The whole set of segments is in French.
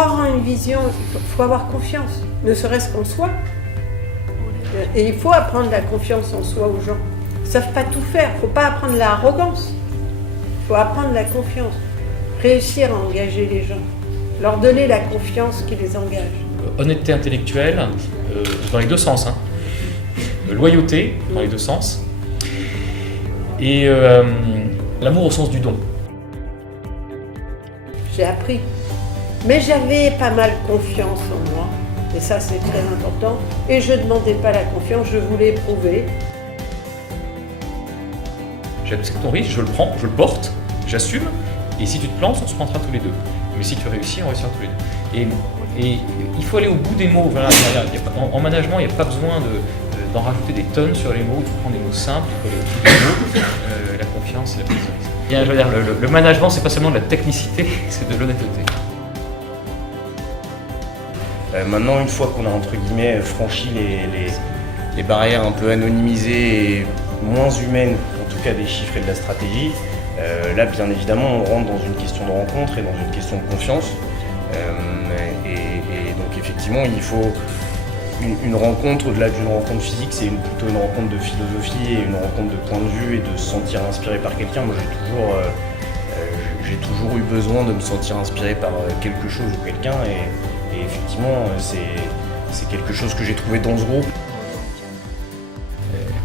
avoir une vision, il faut avoir confiance, ne serait-ce qu'en soi. Et il faut apprendre la confiance en soi aux gens. Ils ne savent pas tout faire, il ne faut pas apprendre l'arrogance. Il faut apprendre la confiance. Réussir à engager les gens. Leur donner la confiance qui les engage. Honnêteté intellectuelle, dans les deux sens. Hein. Loyauté, dans les deux sens. Et l'amour au sens du don. J'ai appris. Mais j'avais pas mal confiance en moi. Et ça, c'est très important. Et je ne demandais pas la confiance, je voulais prouver. J'accepte ton risque, je le prends, je le porte, j'assume. Et si tu te plantes, on se plantera tous les deux. Mais si tu réussis, on réussira tous les deux. Et il faut aller au bout des mots. Voilà, en management, il n'y a pas besoin d'en rajouter des tonnes sur les mots. Il faut prendre des mots simples, il faut aller au bout des mots. La confiance et la prise de risque. Bien, je veux dire, le management, c'est pas seulement de la technicité, c'est de l'honnêteté. Maintenant, une fois qu'on a entre guillemets franchi les barrières un peu anonymisées et moins humaines, en tout cas des chiffres et de la stratégie, là bien évidemment on rentre dans une question de rencontre et dans une question de confiance. Et donc effectivement il faut une rencontre, au-delà d'une rencontre physique, c'est plutôt une rencontre de philosophie et une rencontre de point de vue et de se sentir inspiré par quelqu'un. Moi j'ai toujours eu besoin de me sentir inspiré par quelque chose ou quelqu'un et effectivement c'est quelque chose que j'ai trouvé dans ce groupe.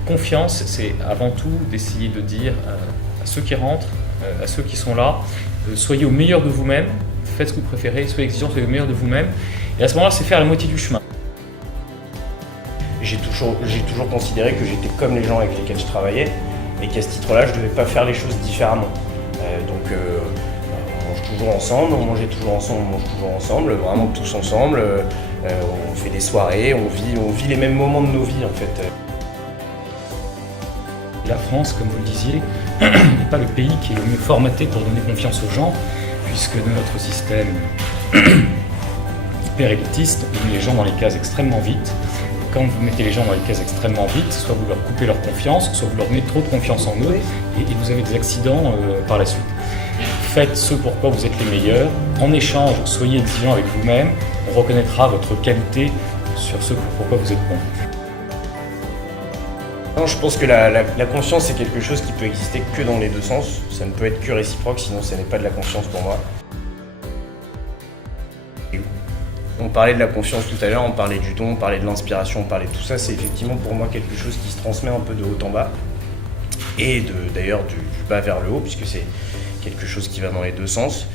Confiance, c'est avant tout d'essayer de dire à ceux qui rentrent, à ceux qui sont là, soyez au meilleur de vous-même, faites ce que vous préférez, soyez exigeants, soyez au meilleur de vous-même. Et à ce moment-là, c'est faire la moitié du chemin. J'ai toujours considéré que j'étais comme les gens avec lesquels je travaillais et qu'à ce titre-là, je ne devais pas faire les choses différemment. On mange toujours ensemble, on mangeait toujours ensemble, on mange toujours ensemble, vraiment tous ensemble. On fait des soirées, on vit les mêmes moments de nos vies en fait. La France, comme vous le disiez, n'est pas le pays qui est le mieux formaté pour donner confiance aux gens, puisque notre système hyper élitiste met les gens dans les cases extrêmement vite. Quand vous mettez les gens dans les cases extrêmement vite, soit vous leur coupez leur confiance, soit vous leur donnez trop de confiance en eux, et vous avez des accidents par la suite. Faites ce pour quoi vous êtes les meilleurs. En échange, soyez exigeants avec vous-même. On reconnaîtra votre qualité sur ce pourquoi vous êtes bon. Non, je pense que la confiance, c'est quelque chose qui peut exister que dans les deux sens. Ça ne peut être que réciproque, sinon ce n'est pas de la confiance pour moi. On parlait de la confiance tout à l'heure, on parlait du don, on parlait de l'inspiration, on parlait de tout ça. C'est effectivement pour moi quelque chose qui se transmet un peu de haut en bas. Et d'ailleurs du bas vers le haut, puisque c'est quelque chose qui va dans les deux sens.